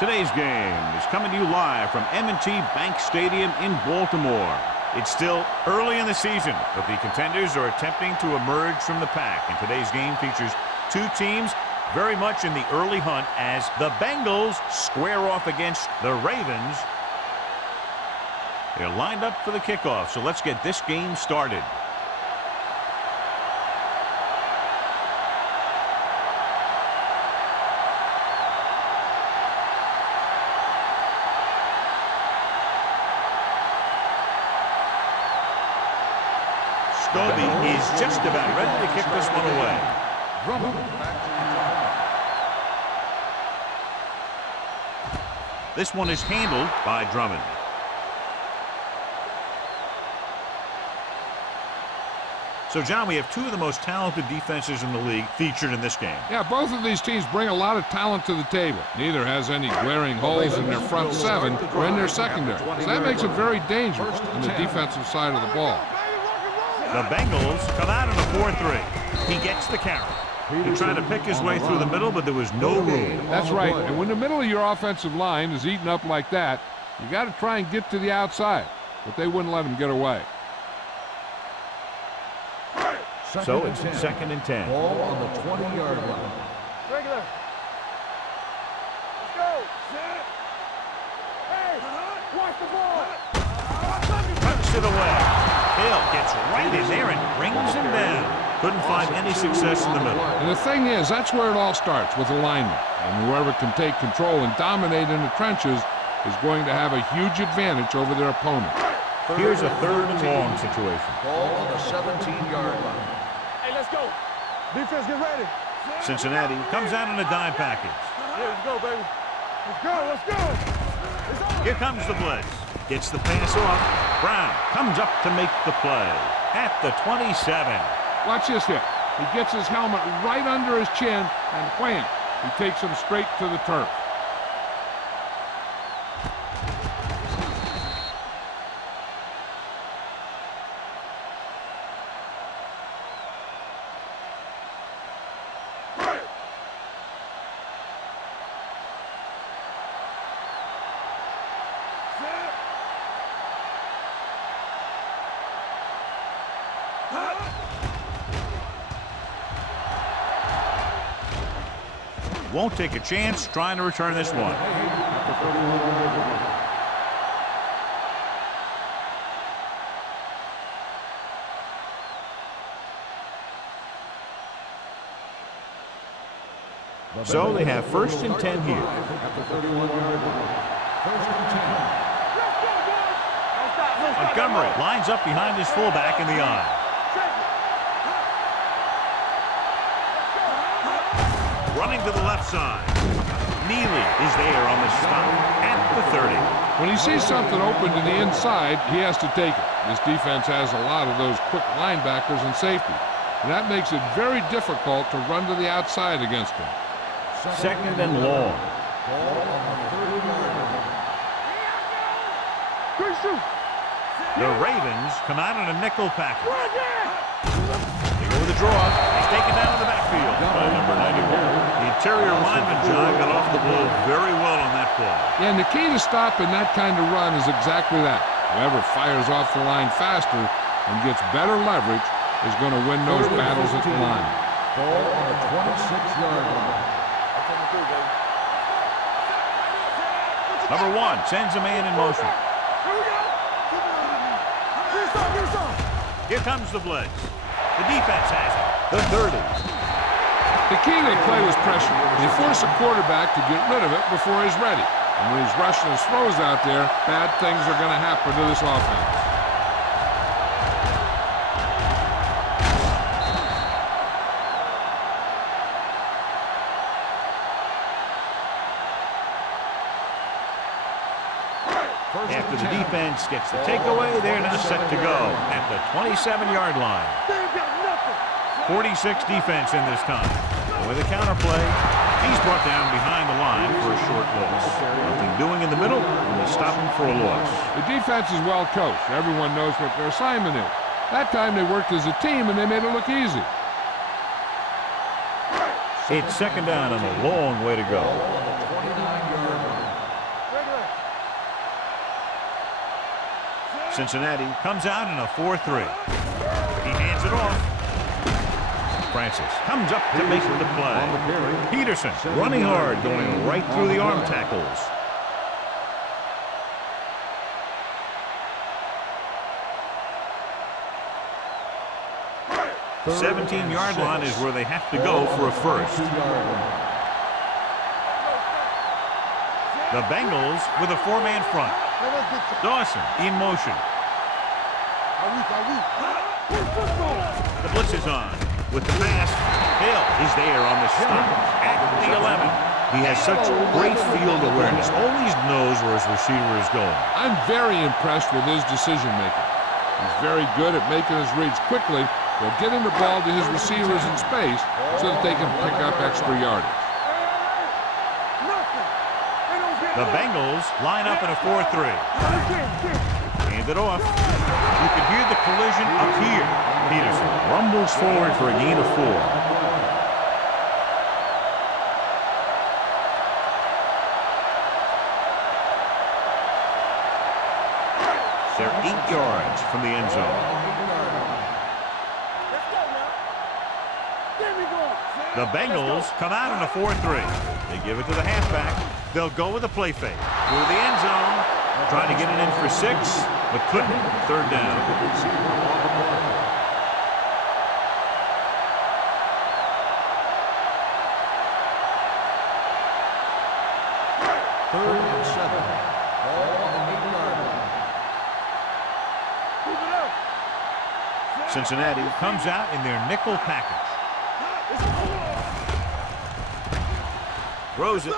Today's game is coming to you live from M&T Bank Stadium in Baltimore. It's still early in the season, but the contenders are attempting to emerge from the pack. And today's game features two teams very much in the early hunt as the Bengals square off against the Ravens. They're lined up for the kickoff, so let's get this game started. Scobie is just about ready to kick this one away. This one is handled by Drummond. So, John, we have two of the most talented defenses in the league featured in this game. Yeah, both of these teams bring a lot of talent to the table. Neither has any glaring holes in their front seven or in their secondary. So that makes it very dangerous on the defensive side of the ball. The Bengals come out in a 4-3. He gets the carry. He tried to pick his way through the middle, but there was no room. That's right. And when the middle of your offensive line is eaten up like that, you got to try and get to the outside. But they wouldn't let him get away. So it's 2nd and 10. Ball on the 20-yard line. Regular. Let's go. Sit. Hey, watch the ball. Cuts it away. Hill gets right in there and brings him down. Couldn't find any success in the middle. And the thing is, that's where it all starts, with alignment. And whoever can take control and dominate in the trenches is going to have a huge advantage over their opponent. Here's a 3rd and long situation. Ball on the 17-yard line. Hey, let's go. Defense, get ready. Cincinnati comes out in a dime package. Yeah, let's go, baby. Let's go, let's go. Here comes the blitz. Gets the pass off. Brown comes up to make the play at the 27. Watch this hit. He gets his helmet right under his chin, and wham, he takes him straight to the turf. Won't take a chance trying to return this one. So they have 1st and 10 here. Montgomery lines up behind his fullback in the eye. Running to the left side. Neely is there on the stop at the 30. When he sees something open to the inside, he has to take it. This defense has a lot of those quick linebackers and safety, and that makes it very difficult to run to the outside against him. 2nd and long. The Ravens come out in a nickel package. They go with the draw. He's taken down in the backfield by number 91. The interior lineman, John, got off the ball very well on that play. Yeah, and the key to stopping that kind of run is exactly that. Whoever fires off the line faster and gets better leverage is going to win those battles at the line. Ball on the 26-yard line. Number 1 sends a man in motion. Here comes the blitz. The defense has it. The 30. The key to the play was pressure. They force a quarterback to get rid of it before he's ready. And when he's rushing his throws out there, bad things are going to happen to this offense. After the defense gets the takeaway, they're now set to go at the 27-yard line. 46 defense in this time. And with a counter play, he's brought down behind the line for a short loss. Nothing doing in the middle, and they stop him for a loss. The defense is well coached. Everyone knows what their assignment is. That time they worked as a team, and they made it look easy. It's 2nd down and a long way to go. 29-yard line. Cincinnati comes out in a 4-3. He hands it off. Francis comes up to make the play. Peterson running hard, going right through the arm tackles. 17-yard line is where they have to go for a first. The Bengals with a 4-man front. Dawson in motion. The blitz is on. With the pass, Hill is there on the stop at the 11. He has such great field awareness. Always knows where his receiver is going. I'm very impressed with his decision-making. He's very good at making his reads quickly. They're getting the ball to his receivers in space so that they can pick up extra yardage. The Bengals line up in a 4-3. Hand it off. You can hear the collision up here. Peterson rumbles forward for a gain of 4. They're 8 yards from the end zone. The Bengals come out in a 4-3. They give it to the halfback. They'll go with a play fake. Through the end zone. Trying to get it in for 6, but couldn't. 3rd down. Third and 7. Ball on the 8-yard line. Cincinnati comes out in their nickel package. Throws it.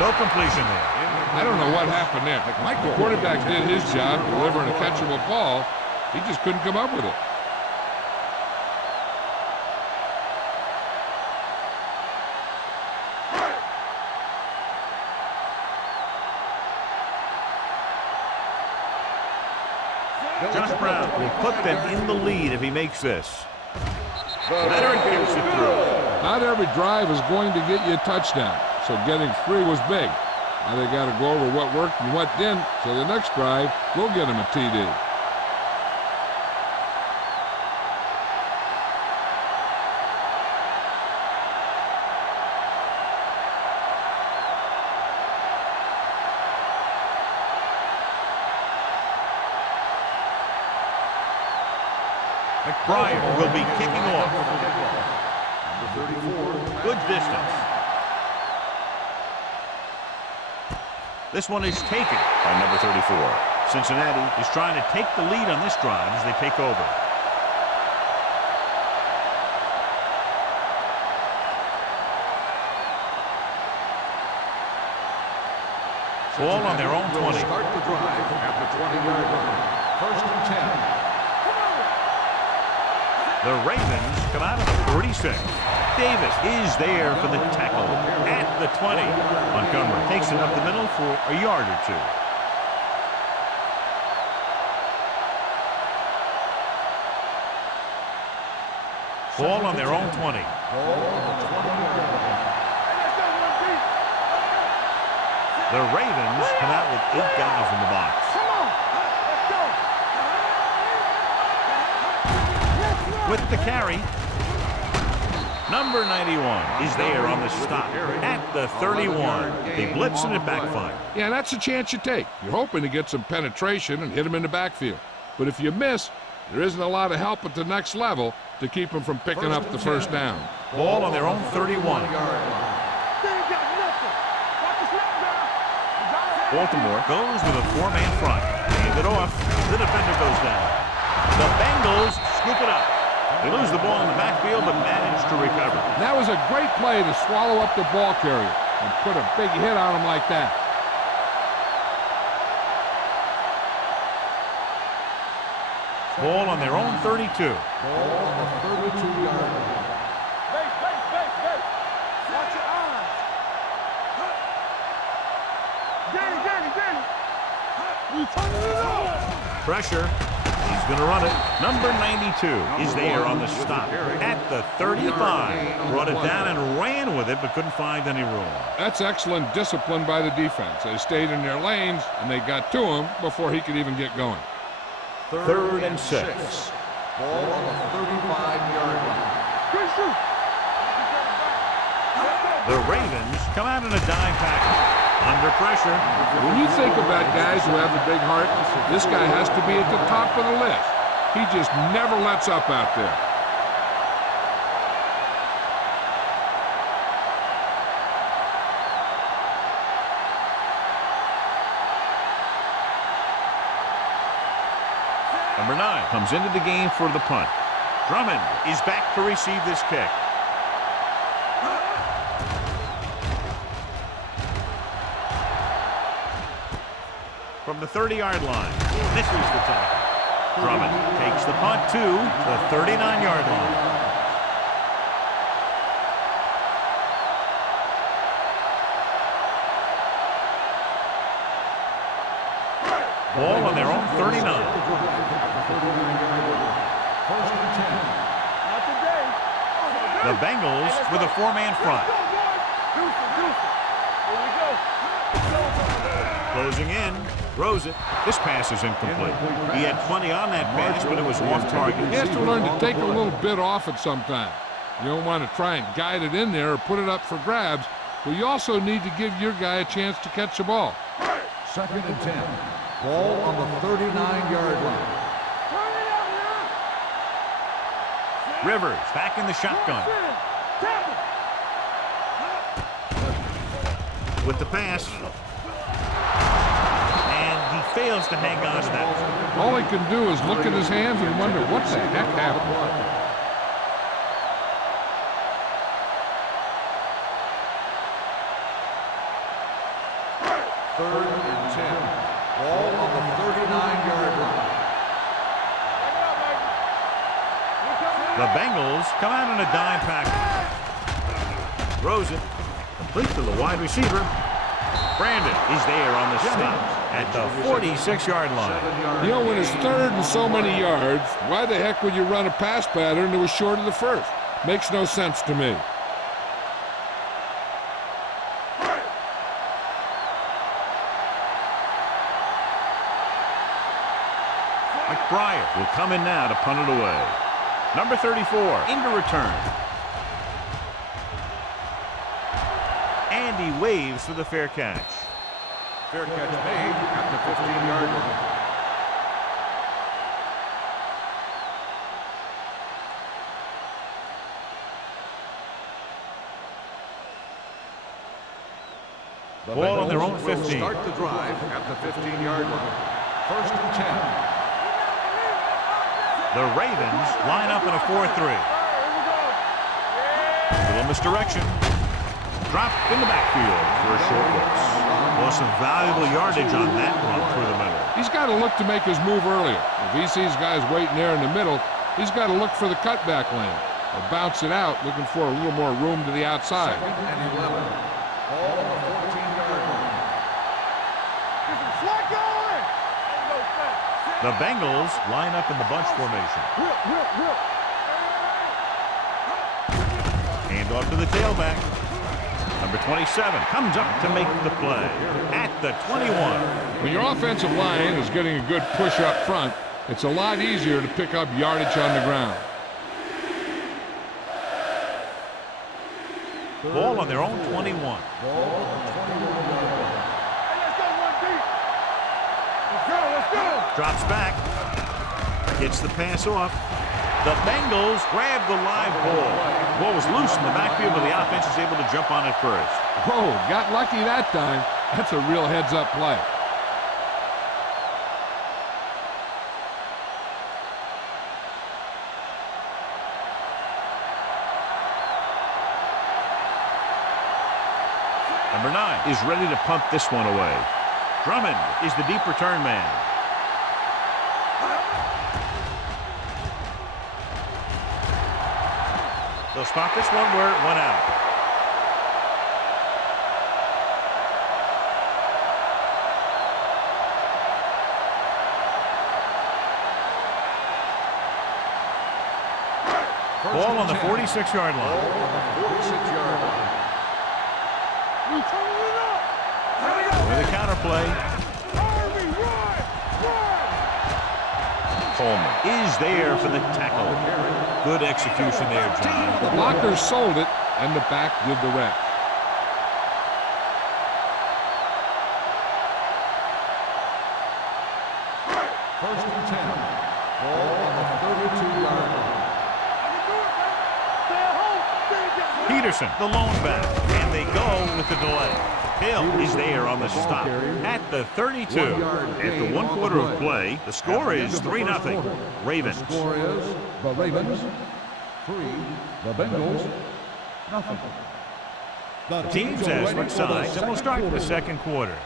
No completion there. I don't know what happened there. The quarterback did his job, delivering a catchable ball. He just couldn't come up with it. Josh Brown will put them in the lead if he makes this. Leonard gets it through. Not every drive is going to get you a touchdown, so getting 3 was big. Now they got to go over what worked and what didn't, so the next drive will get him a TD. McBride will be kicking off. Number 34. Good distance. This one is taken by number 34. Cincinnati is trying to take the lead on this drive as they take over. Ball on their own 20. Start the drive at the 20-yard line. 1st and 10. The Ravens come out of the 46. Davis is there for the tackle at the 20. Montgomery takes it up the middle for a yard or 2. Ball on their own 20. Ball on the 20-yard line. The Ravens come out with 8 guys in the box. With the carry, number 91 is there on the stop at the 31. They blitz and it backfire. Yeah, that's a chance you take. You're hoping to get some penetration and hit him in the backfield. But if you miss, there isn't a lot of help at the next level to keep them from picking up the first down. Ball on their own 31. Baltimore goes with a 4-man front. Hand it off. The defender goes down. The Bengals scoop it up. They lose the ball in the backfield, but manage to recover. That was a great play to swallow up the ball carrier and put a big hit on him like that. Ball on their own 32. Ball on the 32-yard line. Base. Watch your eyes. Danny. You turning it on. Pressure. He's going to run it. Number 92 is there on the stop at the 35. Brought it down and ran with it, but couldn't find any room. That's excellent discipline by the defense. They stayed in their lanes, and they got to him before he could even get going. Third and 6. Ball on the 35-yard line. The Ravens come out in a dime package. Under pressure. When you think about guys who have a big heart, this guy has to be at the top of the list. He just never lets up out there. Number 9 comes into the game for the punt. Drummond is back to receive this kick. From the 30-yard line, this is the tackle. Drummond takes the punt to the 39-yard line. Ball on their own 39. First and 10. Not today. The Bengals with a 4-man front. Here we go. Closing in, throws it. This pass is incomplete. He had plenty on that pass, but it was off target. He has to learn to take a little bit off it sometime. You don't want to try and guide it in there or put it up for grabs, but you also need to give your guy a chance to catch the ball. Second and 10. Ball on the 39-yard line. Rivers back in the shotgun. With the pass. And he fails to hang on to that. All he can do is look at his hands and wonder what the heck happened. Third and 10. Ball on the 39-yard line. The Bengals come out in a dime package. Throws it. Complete to the wide receiver. Brandon is there on the stop at the 46-yard line. You know, when it's third and so many yards, why the heck would you run a pass pattern that was short of the first? Makes no sense to me. McBride will come in now to punt it away. Number 34 into return. And he waves for the fair catch. Fair catch made at the 15-yard line. The Ball on their own Bengals 15. will start the drive at the 15-yard line. First and 10. The Ravens line up in a 4-3. Little misdirection. Drop in the backfield for a short loss. Well, some valuable yardage on that run through the middle. He's got to look to make his move earlier. If he sees guys waiting there in the middle, he's got to look for the cutback lane or bounce it out, looking for a little more room to the outside. Second and 11. Ball on the 14-yard line. The Bengals line up in the bunch formation. Hand off to the tailback. Number 27 comes up to make the play at the 21. When your offensive line is getting a good push up front, it's a lot easier to pick up yardage on the ground. Ball on their own 21. Ball on the 21-yard line. Drops back. Gets the pass off. The Bengals grab the live ball. Ball was loose in the backfield, but the offense is able to jump on it first. Whoa, got lucky that time. That's a real heads-up play. Number 9 is ready to punt this one away. Drummond is the deep return man. They'll spot this one where it went out. Ball on the 46-yard line. Ball on the 46-yard line. With a counter play. Coleman is there for the tackle. Good execution there, John. The blocker sold it, and the back did the rest. First and 10. Ball on the 32-yard line. Peterson, the lone back, and they go with the delay. Hill is there on the stop at the 32. After 1 quarter of play, the score is 3-0. Ravens. The score is the Ravens 3, the Bengals nothing. The teams as switch sides, and we'll start the second quarter.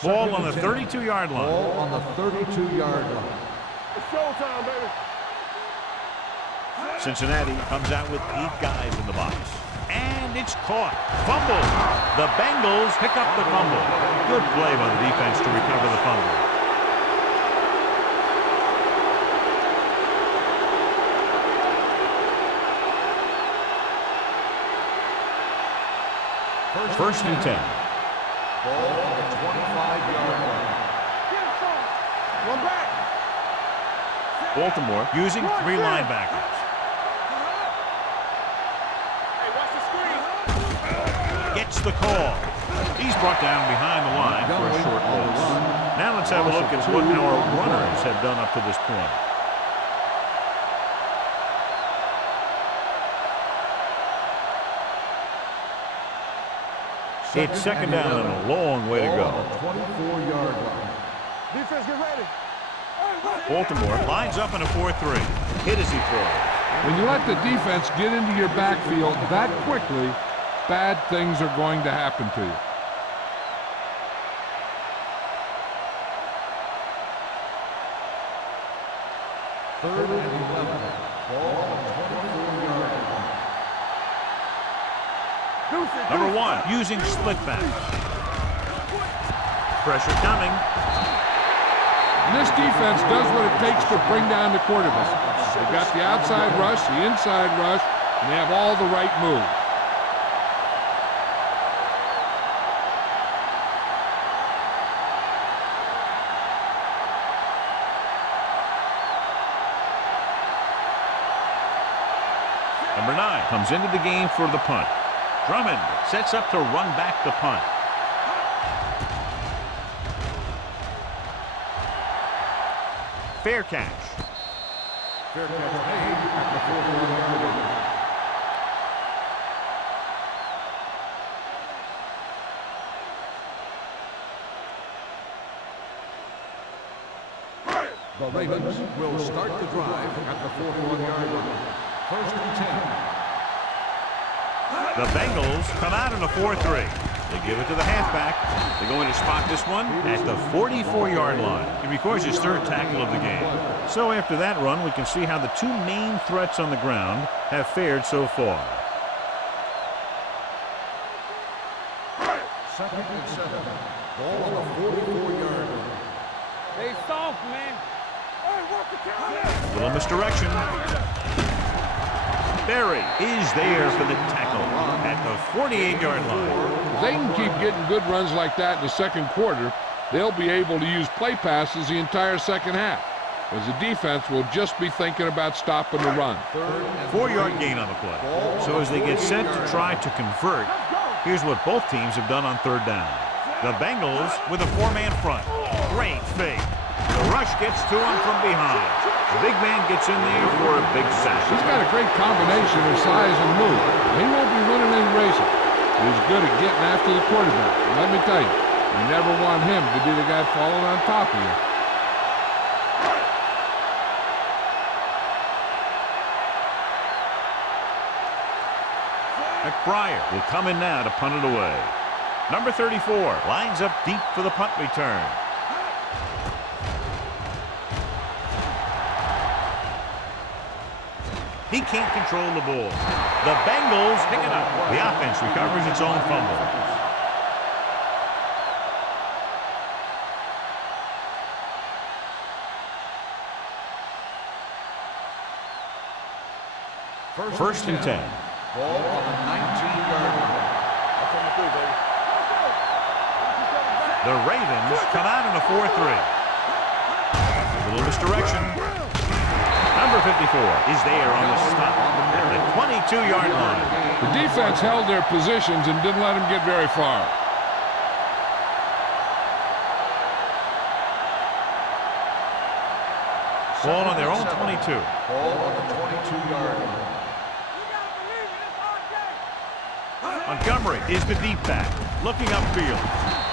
Ball on the 32-yard line. Ball on the 32-yard line. It's showtime, baby. Cincinnati comes out with 8 guys in the box. And it's caught. Fumble. The Bengals pick up the fumble. Good play by the defense to recover the fumble. First and 10. Ball on the 25-yard line. One back. Baltimore using 3 linebackers. Hey, watch the screen. Gets the call. He's brought down behind the line for a short loss. Now let's have a look at what our runners have done up to this point. It's second down and a long way to go. 24-yard line. Defense, get ready. Baltimore lines up in a 4-3. Hit as he throws. When you let the defense get into your backfield that quickly, bad things are going to happen to you. Third and 11. Ball on the 24-yard line. Number 1 using split back. Pressure coming. And this defense does what it takes to bring down the quarterback. They've got the outside rush, the inside rush, and they have all the right moves. Number 9 comes into the game for the punt. Drummond sets up to run back the punt. Fair catch. Fair catch made at the 41-yard line. The Ravens will start the drive at the 41-yard line. First and 10. The Bengals come out in a 4-3. They give it to the halfback. They're going to spot this one at the 44-yard line. It records his 3rd tackle of the game. So after that run, we can see how the 2 main threats on the ground have fared so far. Second and 7. Ball on the 44-yard line. They soft, man. Hey, work the count. Little misdirection. Berry is there for the tackle at the 48-yard line. If they can keep getting good runs like that in the second quarter, they'll be able to use play passes the entire second half, as the defense will just be thinking about stopping the run. 4-yard gain on the play. So as they get set to try to convert, here's what both teams have done on 3rd down. The Bengals with a 4-man front. Great fake. The rush gets to him from behind. The big man gets in there for a big sack. He's got a great combination of size and move. He won't be winning any races. He's good at getting after the quarterback. And let me tell you, you never want him to be the guy falling on top of you. McBriar will come in now to punt it away. Number 34 lines up deep for the punt return. He can't control the ball. The Bengals pick it up. The offense recovers its own fumble. First and 10. Ball on the 19-yard line. That's what we do, baby. The Ravens come out in a 4-3. A little misdirection. Number 54 is there on the stop at the 22-yard line. The defense held their positions and didn't let them get very far. Ball on their own 22. Ball on the 22-yard line. Montgomery is the deep back, looking upfield.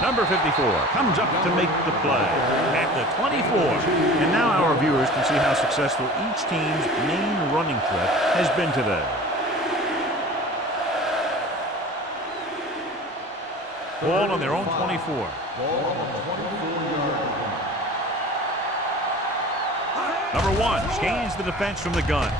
Number 54 comes up to make the play at the 24. And now our viewers can see how successful each team's main running threat has been today. Ball on their own 24. Ball on the 24-yard line. Number 1 scans the defense from the gun.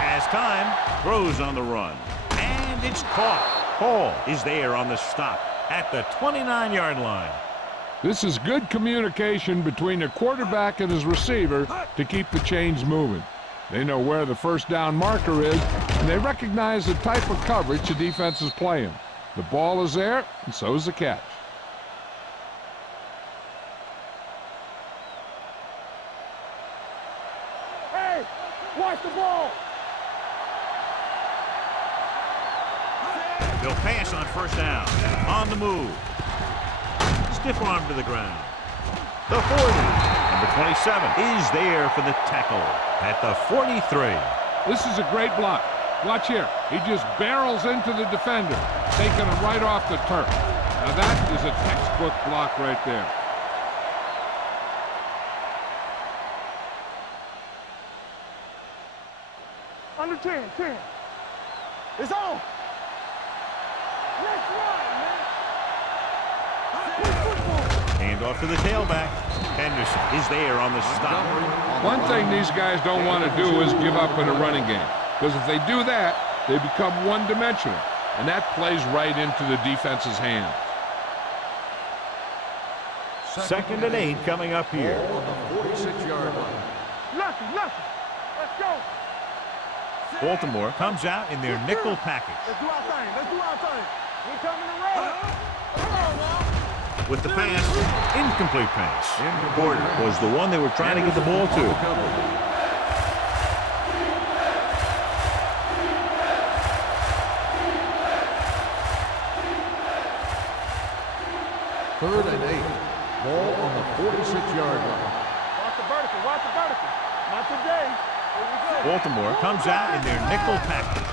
Has time, throws on the run. And it's caught. Hall is there on the stop at the 29-yard line. This is good communication between the quarterback and his receiver to keep the chains moving. They know where the first down marker is, and they recognize the type of coverage the defense is playing. The ball is there, and so is the catch. Hey, watch the ball. They'll pass on first down. On the move. Stiff arm to the ground. The 40. Number 27 is there for the tackle at the 43. This is a great block. Watch here. He just barrels into the defender, taking him right off the turf. Now that is a textbook block right there. Under 10. It's on. Let's run, man. Hand off to the tailback. Henderson is there on the stop. One thing these guys don't want to do is give up in a running game, because if they do that, they become one-dimensional, and that plays right into the defense's hands. 2nd and 8 coming up here. Ball on the 46-yard line. Lucky. Let's go. Baltimore comes out in their nickel package. Let's do our thing. We coming to roll. Come on now. With the pass, incomplete pass. Porter was the one they were trying to get the ball to. Third and 8. Ball on the 46-yard line. Watch the vertical. Not today. Here we go. Baltimore comes out in their nickel package.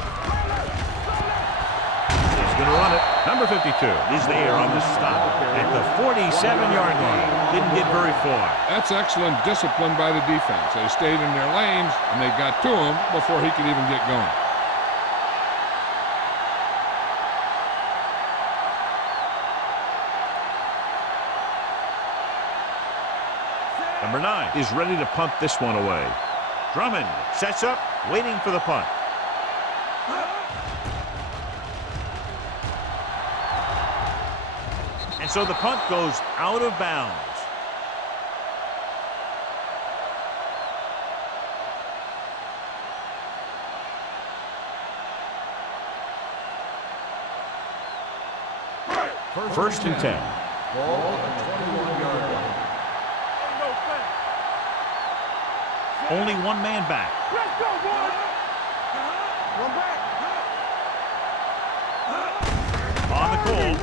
He's going to run it. Number 52 is there on the stop at the 47-yard line. Didn't get very far. That's excellent discipline by the defense. They stayed in their lanes, and they got to him before he could even get going. Number 9 is ready to punt this one away. Drummond sets up, waiting for the punt. And so the punt goes out of bounds. First and 10. Ball on the 21-yard line. Only one man back. Let's go, boys. One back. On the call.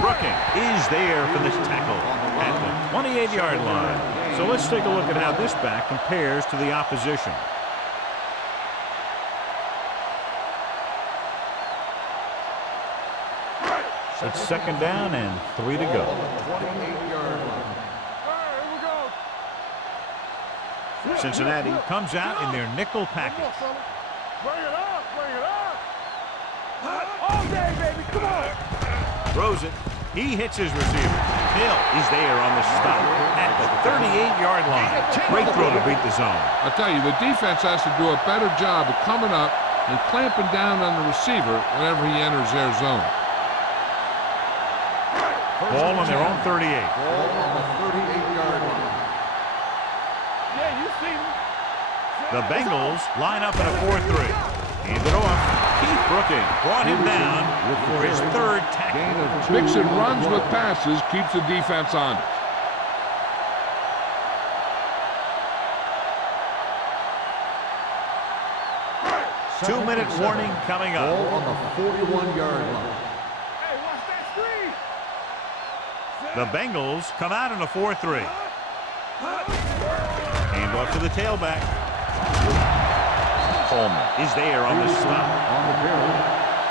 Brooking is there for this tackle at the 28-yard line. So let's take a look at how this back compares to the opposition. It's 2nd down and 3 to go. 28-yard line. Cincinnati comes out in their nickel package. Bring it up. All day, baby. Come on. Throws it. He hits his receiver. Hill is there on the stop at the 38-yard line. Great throw to beat the zone. I tell you, the defense has to do a better job of coming up and clamping down on the receiver whenever he enters their zone. Ball on their own 38. Ball on the 38-yard line. Yeah, you see me. The Bengals line up in a 4-3. Hand it off. Keith Brooking brought him down for his third tackle. Mixon runs with passes, keeps the defense honest. Two-minute warning coming up. Ball on the 41-yard line. Hey, watch that screen. The Bengals come out in a 4-3. Hand off to the tailback. Coleman is there on the stop. On the carry.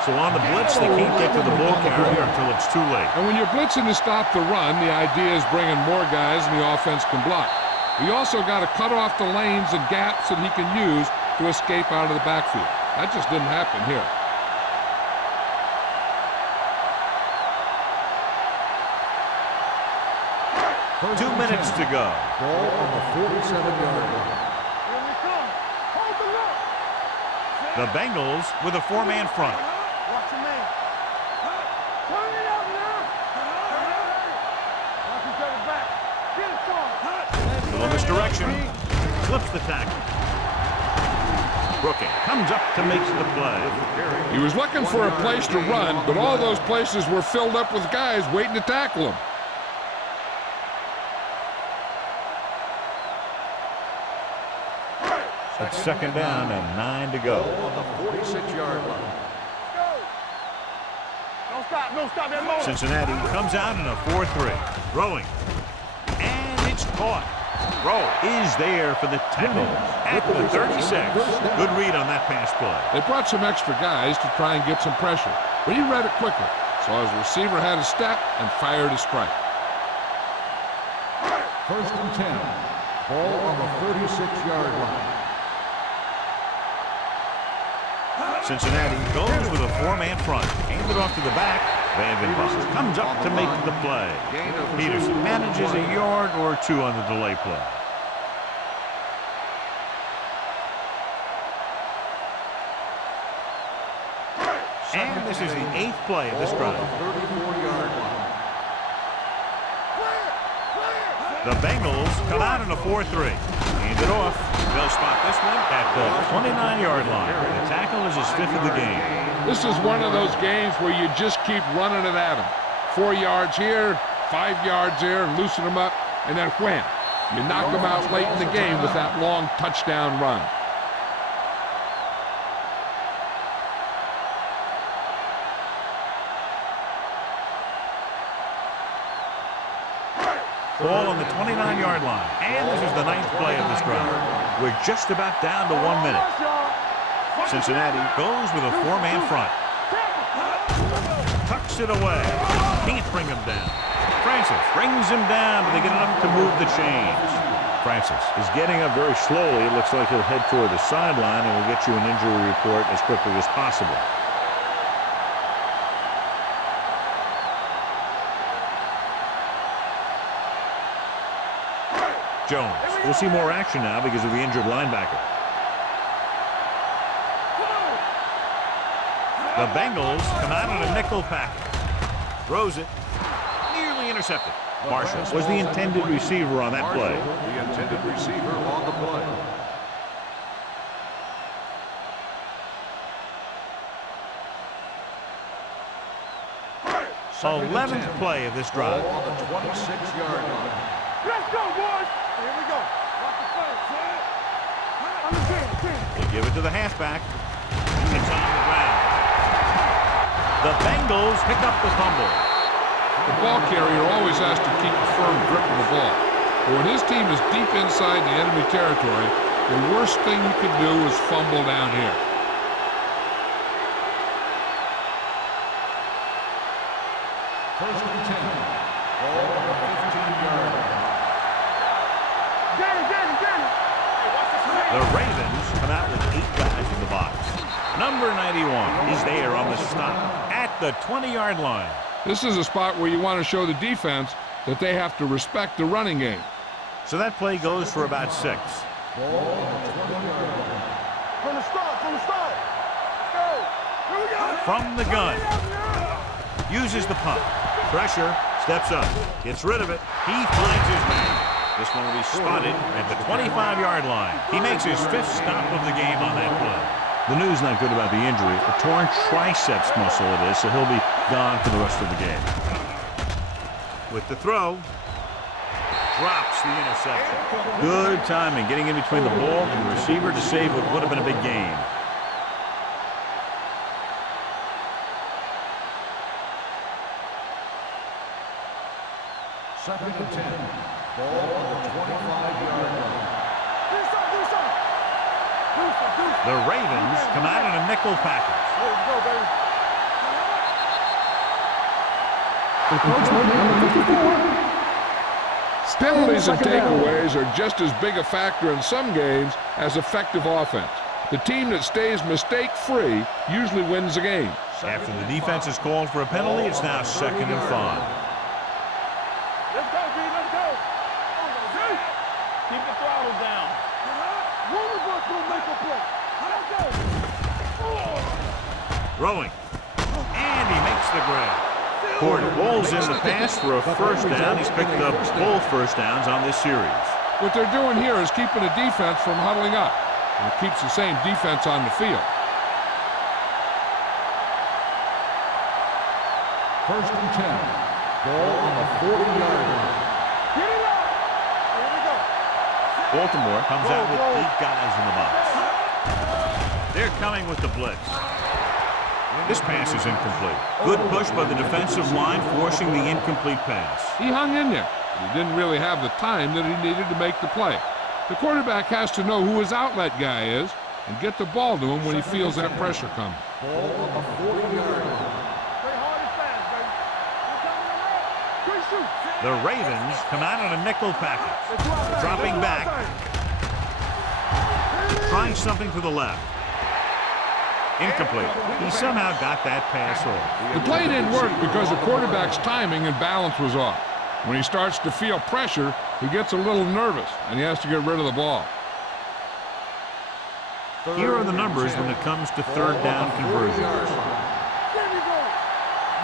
So on the blitz, they can't get to the ball carrier until it's too late. And when you're blitzing to stop the run, the idea is bringing more guys and the offense can block. He also got to cut off the lanes and gaps that he can use to escape out of the backfield. That just didn't happen here. First 2 and minutes 10. to go. Ball on the 47-yard line. Here we come. Hold the look. The Bengals with a four-man front. Watch your man. Turn it up now. Watch each other back. Get it, Sean. Still in this direction. Flips the tackle. Brooking comes up to make the play. He was looking for a place to run, but all those places were filled up with guys waiting to tackle him. It's second down and 9 to go. Ball on the 46-yard line. Go. Don't stop. Don't stop that motor. Cincinnati comes out in a 4-3. Throwing. And it's caught. Rowe is there for the tackle at the 36. Good read on that pass play. They brought some extra guys to try and get some pressure, but he read it quickly. So his receiver had a step and fired a strike. First and 10. Ball on the 36-yard line. Cincinnati goes with a four-man front. Handed off to the back. Van comes up to make the play. Peterson manages a yard or two on the delay play. And this is the 8th play of this drive. 34-yard line. The Bengals come out in a 4-3. Hand it off. They'll spot this one at the 29-yard line. The tackle is his 5th of the game. This is one of those games where you just keep running it at him. 4 yards here, 5 yards there, loosen them up, and then wham. You knock them out late in the game with that long touchdown run. Ball on the 29-yard line. And this is the 9th play of this drive. We're just about down to 1 minute. Cincinnati goes with a four-man front. Tucks it away. Can't bring him down. Francis brings him down, but they get enough to move the chains. Francis is getting up very slowly. It looks like he'll head toward the sideline, and we'll get you an injury report as quickly as possible. Jones. We'll see more action now because of the injured linebacker. The Bengals come out in a nickel package. Throws it. Nearly intercepted. Marshall was the intended receiver on that play. The intended receiver on the play. So 11th play of this drive. Ball on the 26-yard line. Let's go, boys. Here we go. Watch the play. On the 10. They give it to the halfback. It's on the ground. The Bengals pick up the fumble. The ball carrier always has to keep a firm grip of the ball. But when his team is deep inside the enemy territory, the worst thing you could do is fumble down here. First and 10. Ball on the 15-yard line. Get it. Hey, watch this play. The Ravens come out with 8 guys in the box. Number 91 is there on the stop at the 20-yard line. This is a spot where you want to show the defense that they have to respect the running game. So that play goes for about 6. Ball on the 20-yard line. From the start. Let's go. Here we go. From the gun. Uses the pump. Pressure. Steps up. Gets rid of it. He finds his man. This one will be spotted at the 25-yard line. He makes his 5th stop of the game on that play. The news not good about the injury. A torn triceps muscle it is, so he'll be gone for the rest of the game. With the throw. Drops the interception. Good timing, getting in between the ball and the receiver to save what would have been a big gain. Second and 10. Ball on the 25-yard line. The Ravens come out in a nickel package. There you go, baby. Penalties and takeaways are just as big a factor in some games as effective offense. The team that stays mistake-free usually wins the game. After the defense is called for a penalty, it's now 2nd and 5. Let's go, B. Let's go. Keep the throttle down. One of us will make a play. Let's go. Throwing. And he makes the grab. Ford rolls in the pass for a first down. He's picked up both first downs on this series. What they're doing here is keeping the defense from huddling up. And it keeps the same defense on the field. First and 10. Ball on the 40-yard line. Get it up. Here we go. Baltimore comes out with 8 guys in the box. They're coming with the blitz. This pass is incomplete. Good push by the defensive line, forcing the incomplete pass. He hung in there. He didn't really have the time that he needed to make the play. The quarterback has to know who his outlet guy is and get the ball to him when he feels that pressure coming. Ball on the 40-yard line. Play hard and fast, baby. We're coming around. Quick shoot. The Ravens come out in a nickel package. Dropping back. Trying something to the left. Incomplete. He somehow got that pass off. The play didn't work because the quarterback's timing and balance was off. When he starts to feel pressure, he gets a little nervous, and he has to get rid of the ball. Here are the numbers when it comes to third down conversions. There you go.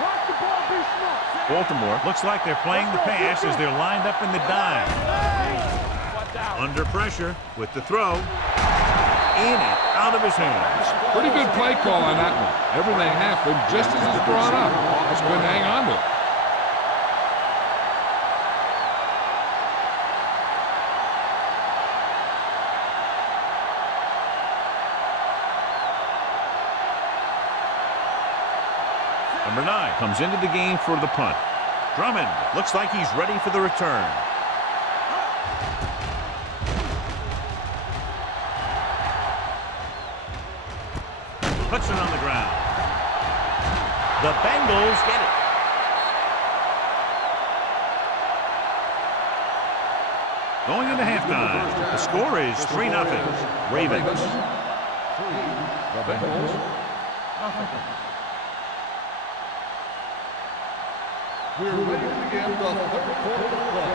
Watch the ball be smart. Baltimore looks like they're playing the pass as they're lined up in the dime. Under pressure with the throw. In and out of his hands. Pretty good play call on that one. Everything happened just as it's brought up. Just couldn't hang on to it. Number 9 comes into the game for the punt. Drummond looks like he's ready for the return. Puts it on the ground. The Bengals get it. Going into halftime, the score is 3-0. Ravens. 3. The Bengals. Nothing. We're ready to begin the third quarter of play.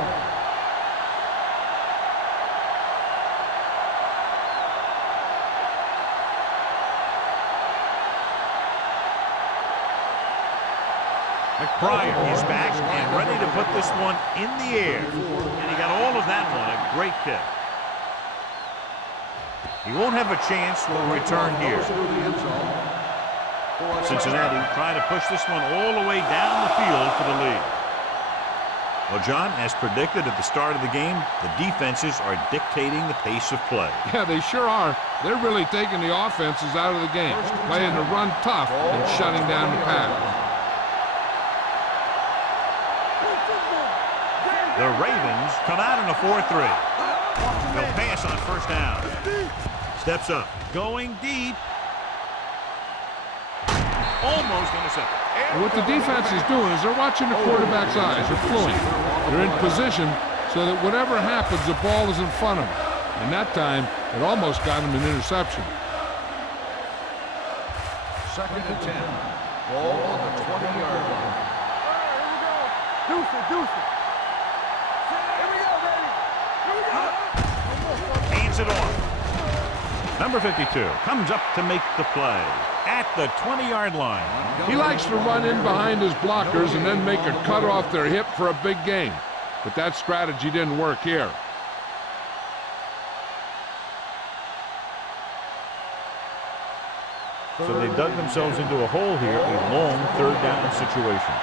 McBride is back and ready to put this one in the air. And he got all of that one. A great kick. He won't have a chance for a return here. Cincinnati trying to push this one all the way down the field for the lead. Well, John, as predicted at the start of the game, the defenses are dictating the pace of play. Yeah, they sure are. They're really taking the offenses out of the game, playing the run tough and shutting down the pass. The Ravens come out in a 4-3. They'll pass on first down. Steps up. Going deep. Almost intercepted. And what the defense is doing is they're watching the quarterback's eyes. They're fluent. They're in position so that whatever happens, the ball is in front of them. And that time, it almost got him an interception. Second and 10. Ball on the 20-yard line. Here we go. Deuce it, deuce it. Here we go, baby. Here we go. Hands it off. Number 52 comes up to make the play at the 20-yard line. He likes to run in behind his blockers and then make a cut off their hip for a big gain. But that strategy didn't work here. So they dug themselves into a hole here, a long third down situation.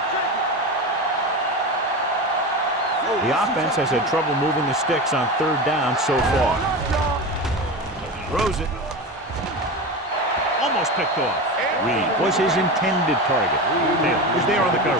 The offense has had trouble moving the sticks on third down so far. Throws it. Almost picked off. Reed was his intended target. Taylor is there on the cover.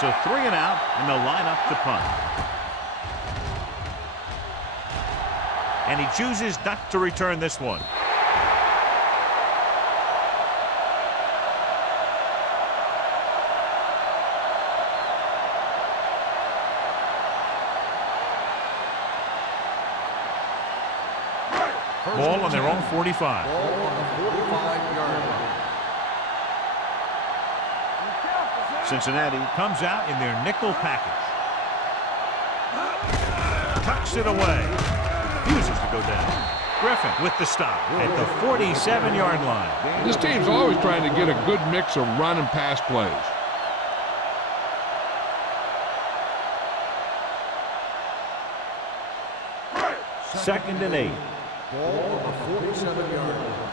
So 3 and out, and they'll line up to punt. And he chooses not to return this one. Ball on their own 45. Ball on the 45-yard line. Cincinnati comes out in their nickel package. Tucks it away. Refuses to go down. Griffin with the stop at the 47-yard line. This team's always trying to get a good mix of run and pass plays. Second and 8. Ball on the 47-yard line.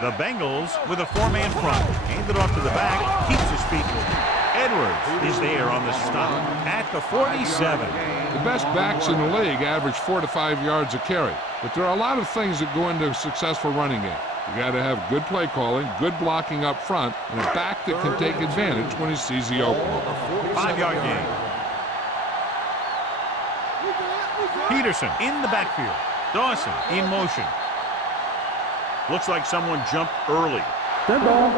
The Bengals with a 4-man front. Hand it off to the back. Keeps his feet moving. Edwards is there on the stop at the 47. The best backs in the league average 4 to 5 yards a carry. But there are a lot of things that go into a successful running game. You got to have good play calling, good blocking up front, and a back that can take advantage when he sees the opening. 5-yard gain. Peterson in the backfield. Dawson in motion. Looks like someone jumped early. Dead ball.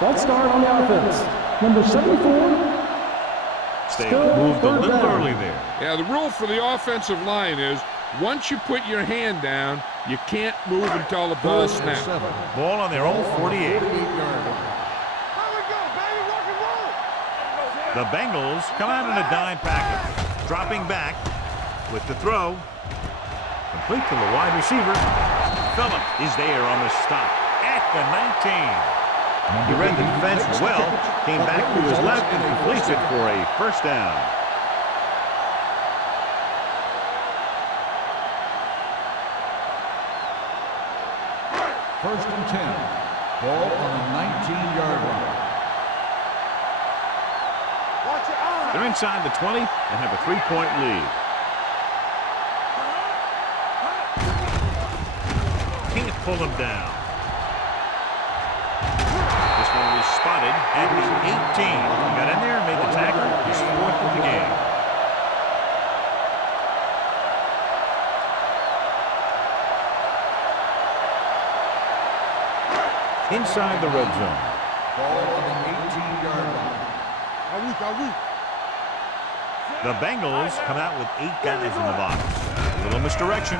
Ball start on the offense. Number 74. They moved a little early there. Yeah, the rule for the offensive line is once you put your hand down, you can't move until the ball snaps. Ball on their own 48. The Bengals come out in a dime package. Dropping back with the throw. Complete to the wide receiver. Phillip is there on the stop at the 19. He read the defense well, came back to his left and completes it for a first down. First and 10. Ball on the 19-yard line. They're inside the 20 and have a 3-point lead. Can't pull him down. This one is spotted at the 18. Got in there and made the tackle. His 4th of the game. Inside the red zone. Ball on the 18-yard line. The Bengals come out with 8 guys in the box. A little misdirection.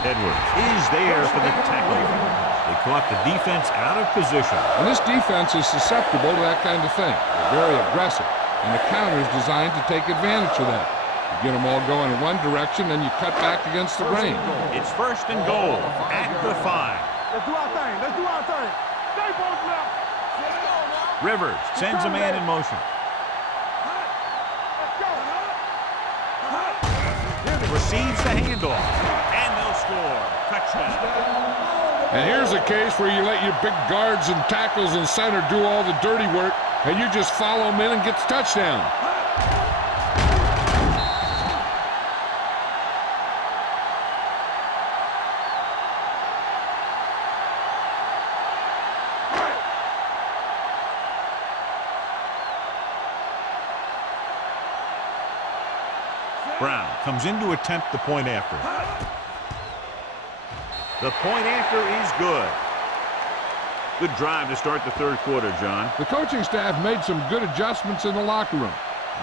Edwards is there for the tackle. They caught the defense out of position. And this defense is susceptible to that kind of thing. They're very aggressive, and the counter is designed to take advantage of that. You get them all going in one direction, and you cut back against the grain. It's first and goal at the 5. Let's do our thing. Let's do our thing. Stay both left. Rivers sends a man in motion. Receives the handoff, and they'll score. Touchdown. And here's a case where you let your big guards and tackles and center do all the dirty work, and you just follow them in and get the touchdown. Brown comes in to attempt the point after. The point after is good. Good drive to start the third quarter, John. The coaching staff made some good adjustments in the locker room.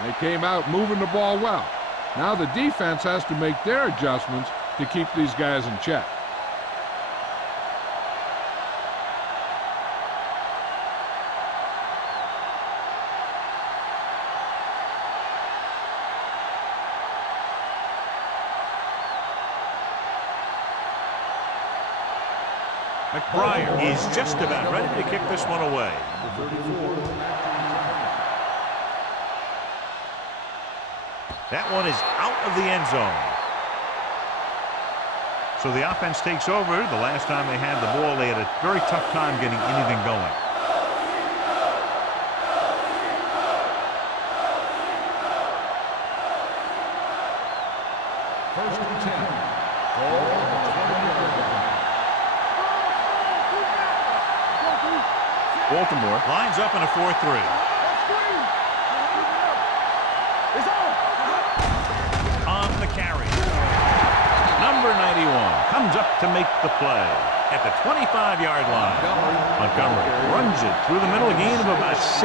They came out moving the ball well. Now the defense has to make their adjustments to keep these guys in check. McBriar is just about ready to kick this one away. That one is out of the end zone. So the offense takes over. The last time they had the ball, they had a very tough time getting anything going. First and 10. Ball on the 20-yard line. Baltimore lines up in a 4-3. On the carry. Number 91 comes up to make the play at the 25-yard line. Montgomery runs it through the middle, a gain of about 6.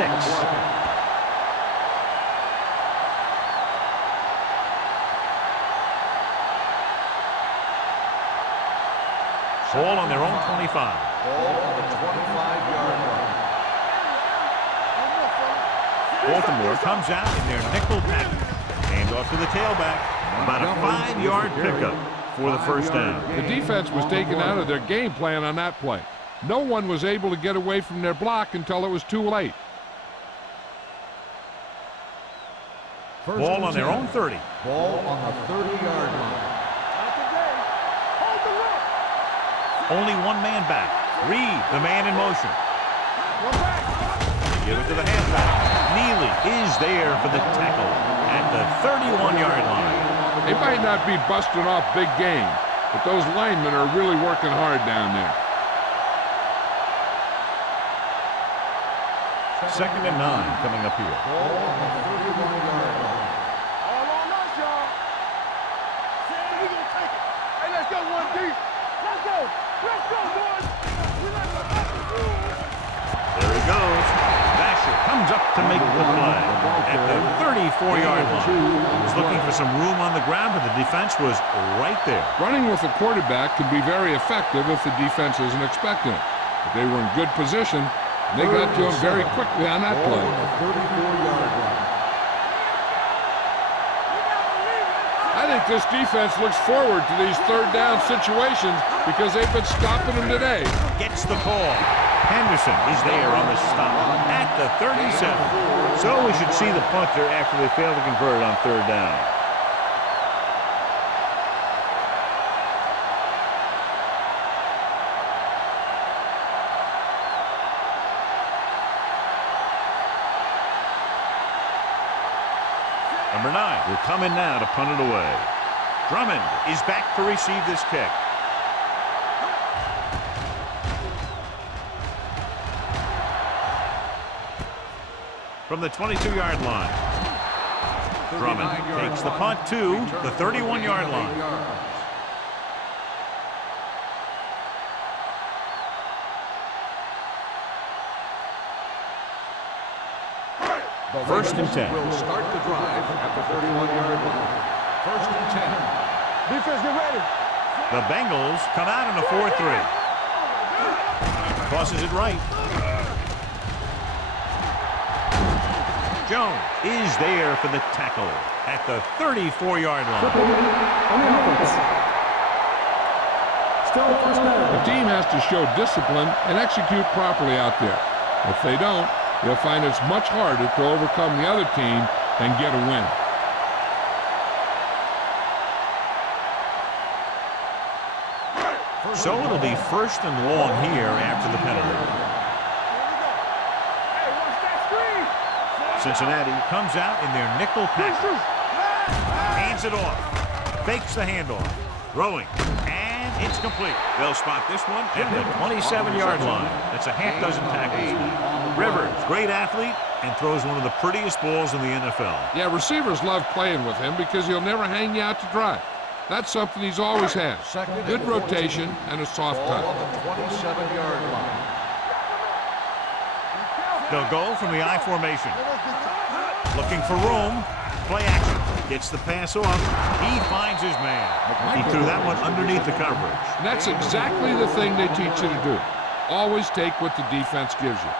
Ball on their own 25. Ball on the 25-yard line. Baltimore comes out in their nickel package. Hand off to the tailback. About a 5-yard pickup for the first down. The defense was taken out of their game plan on that play. No one was able to get away from their block until it was too late. Ball on their own 30. Ball on the 30-yard line. Only one man back. Reed, the man in motion. Give it to the halfback. Neely is there for the tackle at the 31-yard line. They might not be busting off big game, but those linemen are really working hard down there. Second and 9 coming up here. Ball on the 31-yard line. All on us, y'all. We gonna take it. Hey, let's go, 1D. Let's go. Let's go, boys. There he goes. Basher comes up to make the play at the 34-yard line. He was looking for some room on the ground, but the defense was right there. Running with a quarterback can be very effective if the defense isn't expecting it. But they were in good position, and they got to him very quickly on that play. Ball on the 34-yard line. I think this defense looks forward to these third down situations because they've been stopping them today. Gets the call. Henderson is there on the stop at the 37. So we should see the punter after they fail to convert on third down. Number 9 will come in now to punt it away. Drummond is back to receive this kick. From the 22-yard line. Drummond takes the punt to the 31-yard line. First and 10. Will start the drive at the 31-yard line. First and 10. Defense, get ready. The Bengals come out in a 4-3. Tosses it right. Jones is there for the tackle at the 34-yard line. On the offense. Still first down. The team has to show discipline and execute properly out there. If they don't, they'll find it's much harder to overcome the other team and get a win. So it'll be first and long here after the penalty. Cincinnati comes out in their nickel package. Hands it off. Fakes the handoff. Throwing. And it's complete. They'll spot this one at the 27-yard line. That's a half dozen tackles. Rivers, great athlete, and throws one of the prettiest balls in the NFL. Yeah, receivers love playing with him because he'll never hang you out to dry. That's something he's always had. Good rotation and a soft Ball touch. on the 27-yard line. They'll go from the I formation. Looking for room. Play action. Gets the pass off. He finds his man. He threw that one underneath the coverage. And that's exactly the thing they teach you to do. Always take what the defense gives you.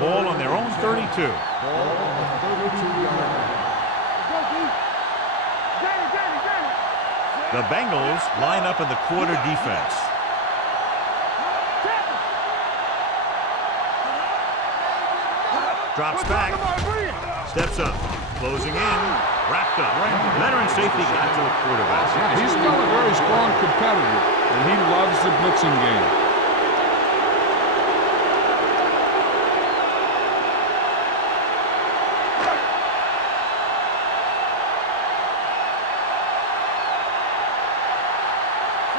Ball on their own 32. Ball on the 32-yard line. Danny, Danny, The Bengals line up in the quarter defense. Drops back. Steps up. Closing in. Wrapped up. Veteran safety got to the quarterback. Yeah, he's still a very strong competitor, and he loves the blitzing game.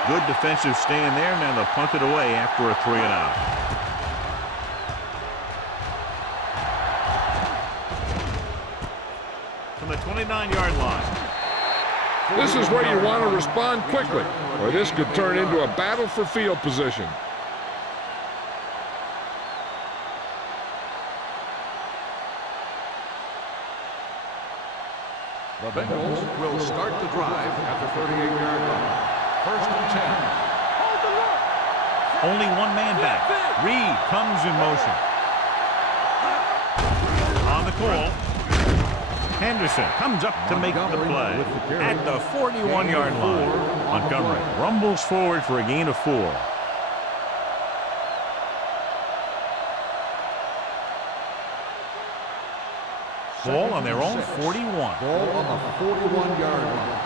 Good defensive stand there. Now they'll punt it away after a 3-and-out. From the 29-yard line. This is where you want to respond quickly, or this could turn into a battle for field position. The Bengals will start the drive at the 38-yard line. First and 10. Only one man back. Reed comes in motion. On the call. Henderson comes up to make the play at the 41-yard line. Montgomery rumbles forward for a gain of 4. Ball on their own 41. Ball on the 41-yard line.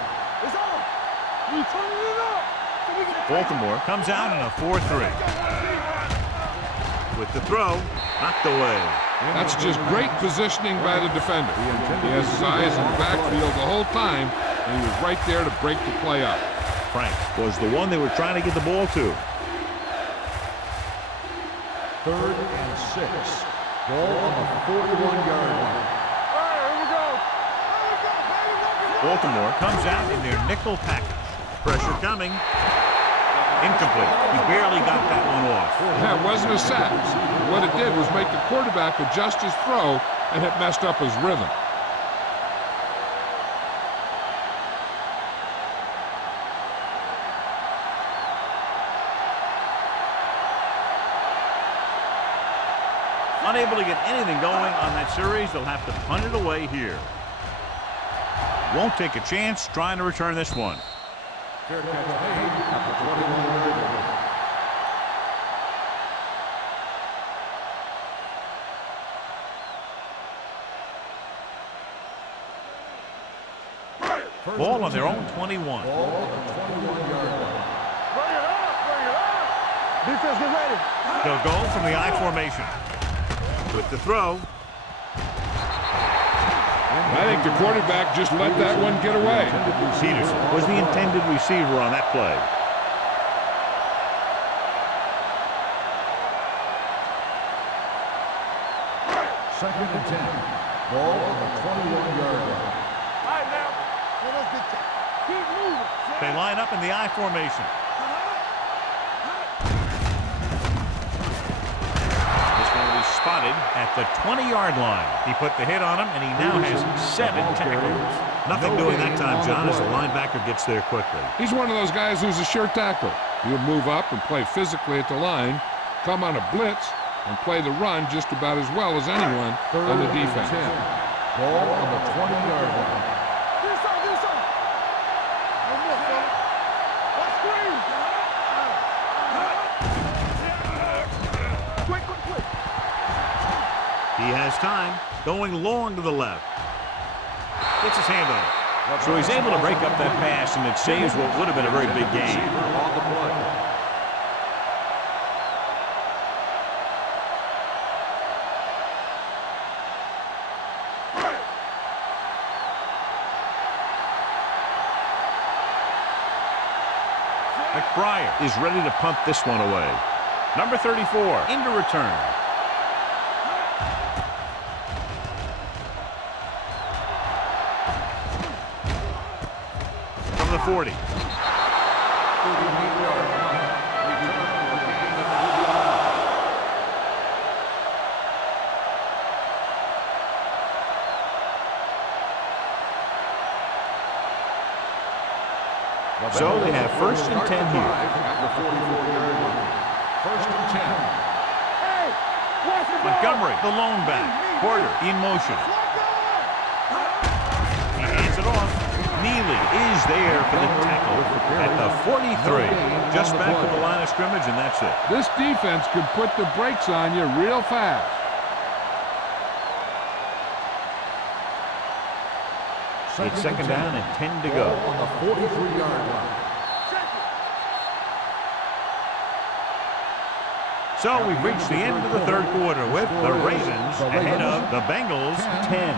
It's on. You turning it up. So we can Baltimore comes out in a 4-3. With the throw, knocked away. That's just great positioning by the defender. He has his eyes in the backfield the whole time, and he was right there to break the play up. Frank was the one they were trying to get the ball to. 3rd and 6. Ball on the 41-yard line. Baltimore comes out in their nickel package. Pressure coming. Incomplete. He barely got that one off. Yeah, it wasn't a sack. What it did was make the quarterback adjust his throw, and it messed up his rhythm. Unable to get anything going on that series, they'll have to punt it away here. Won't take a chance trying to return this one. Fair catch made at the 21-yard line. Ball on their own 21. Ball on the 21-yard line. bring it up. Bring it up. Defense, get ready. They'll go from the I formation. With the throw. I think the quarterback just let that one get away. Peterson was the intended receiver on that play. Second and 10. Ball on the 21-yard line. All right, now. Let's get to keep moving. They line up in the I formation. This one will be spotted at the 20-yard line. He put the hit on him, and he now has 7 tackles. Nothing doing that time, John, as the linebacker gets there quickly. He's one of those guys who's a sure tackler. He'll move up and play physically at the line, come on a blitz, and play the run just about as well as anyone on the defense. Ball on the 20-yard line. Do something. Don't miss, fella. Let's screen. Quick. He has time, going long to the left. Gets his hand on it. So he's able to break up that pass, and it saves what would have been a very big gain. On the play. McBride is ready to punt this one away. Number 34 into return. From the 40. 38-yard line. Return for a gain at the 1. So they have first and 10 here. At the 44-yard line. First and 10. Hey, watch the ball. Montgomery, the lone back. Porter in motion. He hands it off. Neely is there for the tackle at the 43. Just back to the line of scrimmage, and that's it. This defense could put the brakes on you real fast. It's second down and 10 to go. On the 43-yard line. So we've reached the end of the third quarter with the Ravens ahead of the Bengals 10-0.